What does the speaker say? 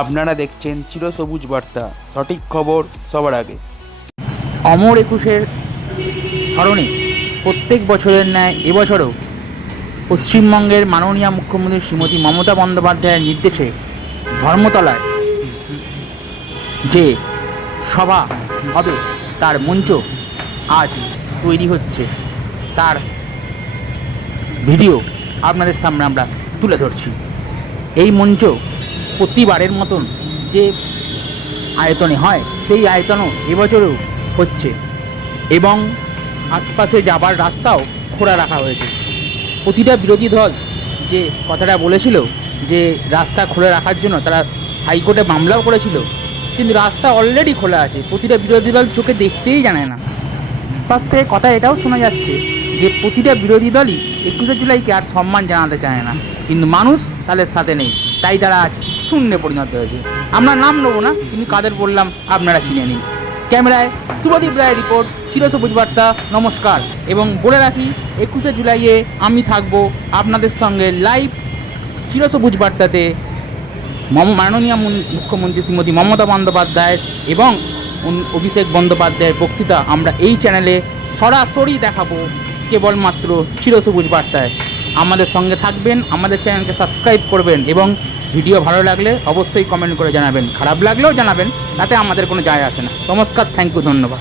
আপনারা দেখছেন চিরসবুজ বার্তা, সঠিক খবর সবার আগে। অমর একুশের স্মরণে প্রত্যেক বছরের ন্যায় এবছরও পশ্চিমবঙ্গের মাননীয় মুখ্যমন্ত্রী শ্রীমতী মমতা বন্দ্যোপাধ্যায়ের নির্দেশে ধর্মতলায় যে সভা হবে তার মঞ্চ আজ তৈরি হচ্ছে, তার ভিডিও আপনাদের সামনে আমরা তুলে ধরছি। এই মঞ্চ প্রতিবারের মতন যে আয়তনে হয় সেই আয়তনও এবছরও হচ্ছে এবং আশপাশে যাবার রাস্তাও খোলা রাখা হয়েছে। প্রতিটা বিরোধী দল যে কথাটা বলেছিল যে রাস্তা খুলে রাখার জন্য তারা হাইকোর্টে মামলাও করেছিল, কিন্তু রাস্তা অলরেডি খোলা আছে, প্রতিটা বিরোধী দল চোখে দেখতেই জানে না। পাশ থেকে কথা এটাও শোনা যাচ্ছে যে প্রতিটা বিরোধী দলই 21শে জুলাইকে আর সম্মান জানাতে চায় না, কিন্তু মানুষ তাদের সাথে নেই, তাই তারা আজ শূন্যে পরিণত হয়েছে। আমরা নাম নেবো না, কিন্তু কাদের বললাম আপনারা চিনে নিন। ক্যামেরায় শুভদীপ রায়ের রিপোর্ট, চিরসবুজ বার্তা। নমস্কার এবং বলে রাখি, 21শে জুলাইয়ে আমি থাকবো আপনাদের সঙ্গে লাইভ চিরসবুজ বার্তাতে। মাননীয় মুখ্যমন্ত্রী শ্রীমতী মমতা বন্দ্যোপাধ্যায়ের এবং অভিষেক বন্দ্যোপাধ্যায়ের বক্তৃতা আমরা এই চ্যানেলে সরাসরি দেখাবো, কেবলমাত্র চিরসবুজ বার্তায়। আমাদের সঙ্গে থাকবেন, আমাদের চ্যানেলকে সাবস্ক্রাইব করবেন এবং ভিডিও ভালো লাগলে অবশ্যই কমেন্ট করে জানাবেন, খারাপ লাগলেও জানাবেন, তাতে আমাদের কোনো যায় আসে না। নমস্কার, থ্যাংক ইউ, ধন্যবাদ।